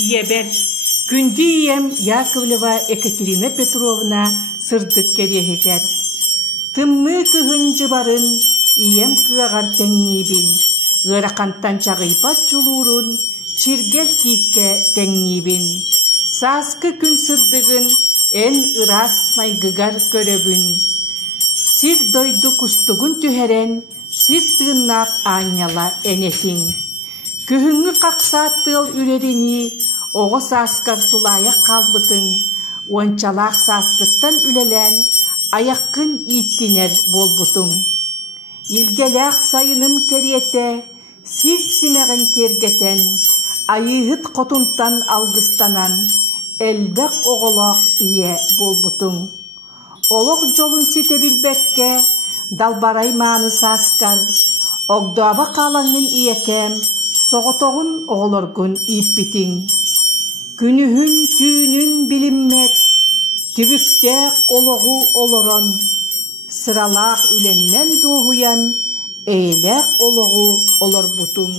иебер. Күнді ием Яковлева Екатерина Петровна сырдык керехекер. Тымны кыхын жыбарын ием кыагар теңнибин. Гыракантан чагыйпат жулурун чиргел тикке теңнибин. Саскы күн сырдыгын эн ырас майгыгар көрөбүн. Сир дойду кустугун түһәрен, сир тыыннаак ааньяла энетиң. Күһүңҥү каксааттыл үрерини, оҕо сааскар тулаайах калбытың, уончалаах сааскыттан үлелэн, аяккын ииттинер болбутуң. Илгелээх сайыным кериэте, сир симэгин тергетен, айыыхыт хотунтан алгыстанан, элбек оголоох ие болбутуң. Олог жолун сите билбекке, далбарай мааны сааскар, огдоаба калаңын иекем, соғотоғын оғылоргун иппитиң. Күнүхүн түйүнүн билиммет, түбүктек ологу олорон, сыралаах үленнен дуухуян, эйлек ологу олорбутуң.